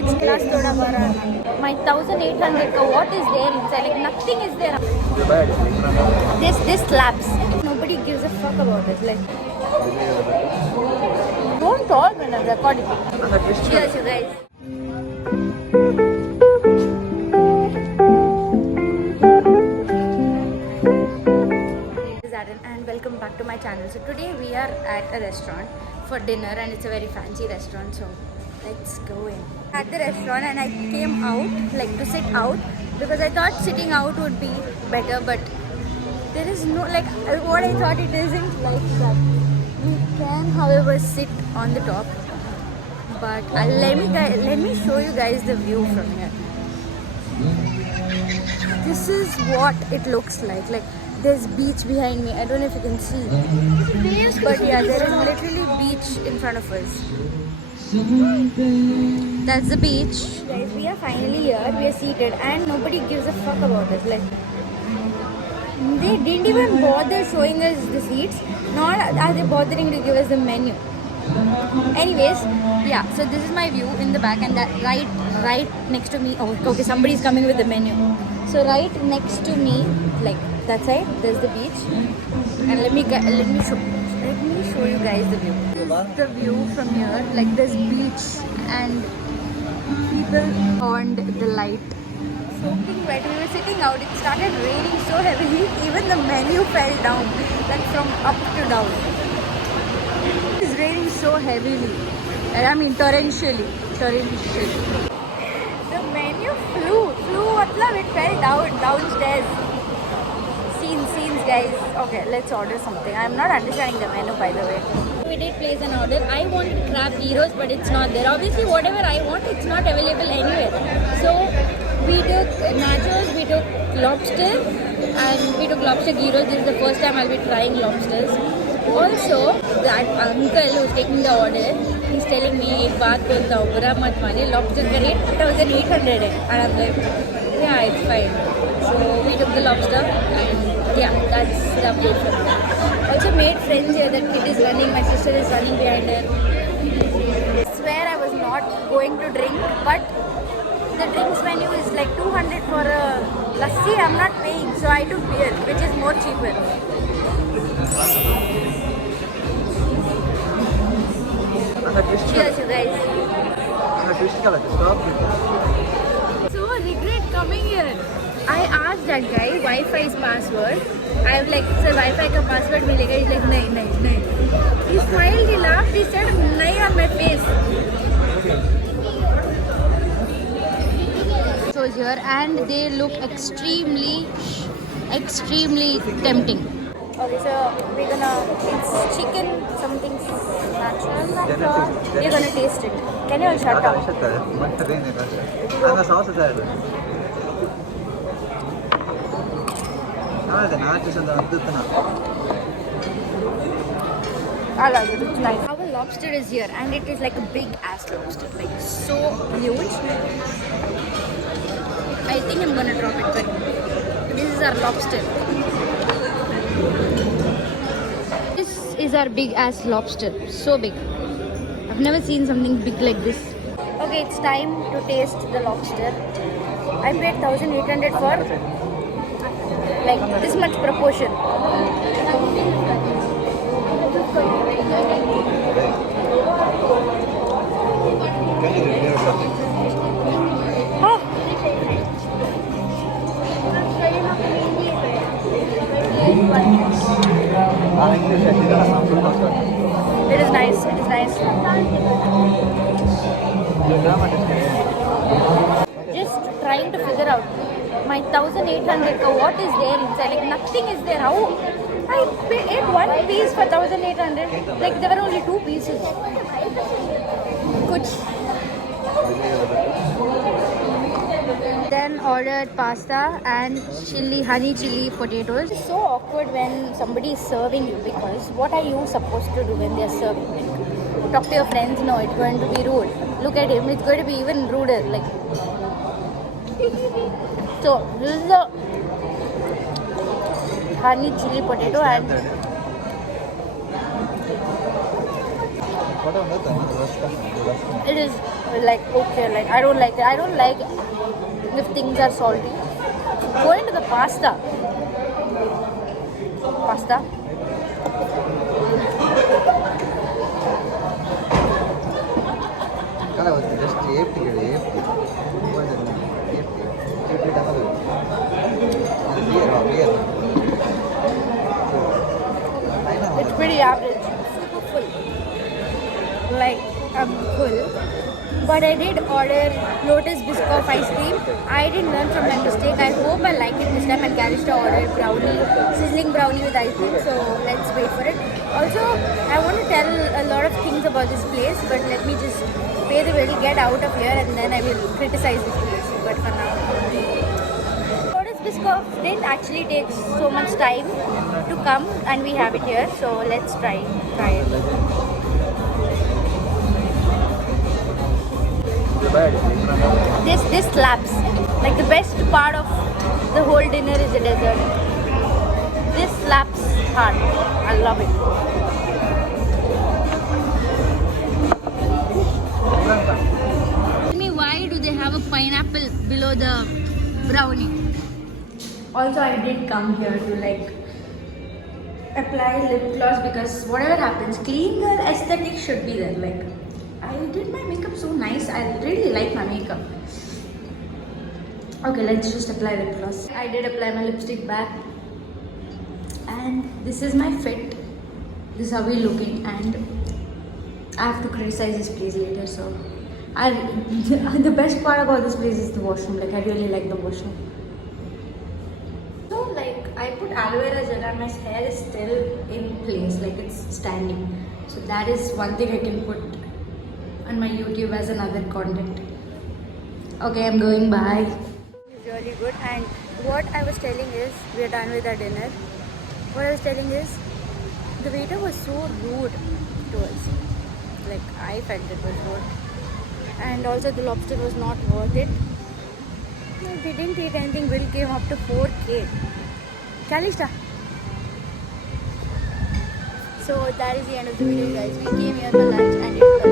कुछ क्लास थोड़ा बड़ा. My 1800 का what is there inside? Like nothing is there. This slaps. Nobody gives a fuck about it. Like don't talk when I'm recording. Cheers, you guys. And welcome back to my channel. So today we are at a restaurant for dinner and it's a very fancy restaurant, so let's go in. At the restaurant and I came out like to sit out because I thought sitting out would be better, but there is no like what I thought it isn't like that. You can however sit on the top, but let me show you guys the view from here. This is what it looks like there's beach behind me. I don't know if you can see, but yeah, there is literally beach in front of us. That's the beach. Guys, we are finally here. We are seated and nobody gives a fuck about us. Like they didn't even bother showing us the seats, nor are they bothering to give us the menu. Anyways, yeah, so this is my view in the back, and that right next to me, oh okay, somebody's coming with the menu. So right next to me, like that side, there's the beach, and let me show you guys the view. This is the view from here. Like there's beach and people on the light. Soaking wet. We were sitting out. It started raining so heavily. Even the menu fell down, like from up to down. It's raining so heavily. I mean torrentially. The menu flew. It fell downstairs. Scenes, guys. Okay, let's order something. I'm not understanding the menu, by the way. We did place an order. I wanted crab gyros, but it's not there. Obviously, whatever I want, it's not available anywhere. So we took nachos, we took lobster, and we took lobster gyros. This is the first time I'll be trying lobsters. Also, that uncle who's taking the order, he's telling me, "Ek baat bolta hu, bura mat mane, lobster ka rate 2,800 hai." And I'm like, yeah, it's fine. So we took the lobster, and yeah, that's the food from there. Also made friends here. That kid is running, my sister is running behind her. I swear I was not going to drink, but the drinks menu is like 200 for a lassi. I'm not paying, so I took beer, which is more cheaper. Cheers, you guys. So regret coming here. I asked that guy Wi-Fi's password. I was like, sir, Wi-Fi ka password milega. He's like, nahi. He smiled, he laughed, he said, nahi on my face. So here, and they look extremely tempting. Okay, so it's chicken, something natural. We're gonna taste it. Can you all shut up? I like it. It's nice. Our lobster is here, and it is like a big ass lobster, like so huge. I think I'm gonna drop it, but this is our lobster. This is our big ass lobster, so big. I've never seen something big like this. Okay, it's time to taste the lobster. I paid 1,800 for like this much proportion. Oh. It is nice. Just trying to figure out my 1,800 ka what is there inside. Like nothing is there. How I ate one piece for 1,800. Like there were only two pieces. Kuch. Then ordered pasta and honey chili potatoes. It's so awkward when somebody is serving you, because what are you supposed to do when they are serving? Like, talk to your friends? No, it's going to be rude. Look at him, it's going to be even ruder. Like, so this is the honey chili potato and it is like okay, like I don't like it. I don't like if things are salty. Going to the pasta. Pasta. Kalau just AFT kali AFT. Bukan jalan AFT. AFT dah tahu. Biar. It's pretty average. Super full. Like I'm full. But I did order Lotus Biscoff ice cream. I didn't learn from my mistake. I hope I like it this time. And Karishta ordered brownie, sizzling brownie with ice cream. So let's wait for it. Also, I want to tell a lot of things about this place, but let me just pay the bill, get out of here, and then I will criticize this place. But for now, Lotus Biscoff didn't actually take so much time to come, and we have it here. So let's try it. This slaps. Like the best part of the whole dinner is the dessert. This slaps hard. I love it. Tell me, why do they have a pineapple below the brownie? Also, I did come here to like apply lip gloss because whatever happens, clean girl aesthetic should be there. Like I did my makeup so nice. I really like my makeup. Okay, let's just apply lip gloss. I did apply my lipstick back. And this is my fit. This is how we're looking. And I have to criticize this place later. So, the best part about this place is the washroom. Like, I really like the washroom. So, like, I put aloe vera gel and my hair is still in place. Like, it's standing. So, that is one thing I can put on my YouTube as another content. Okay, I'm going. Bye. It's really good. And what I was telling is, we are done with our dinner. What I was telling is, the waiter was so rude to us. Like, I felt it was rude. And also the lobster was not worth it. No, they didn't take anything. Bill came up to 4K. Kalista. So that is the end of the video, guys. We came here for lunch and it was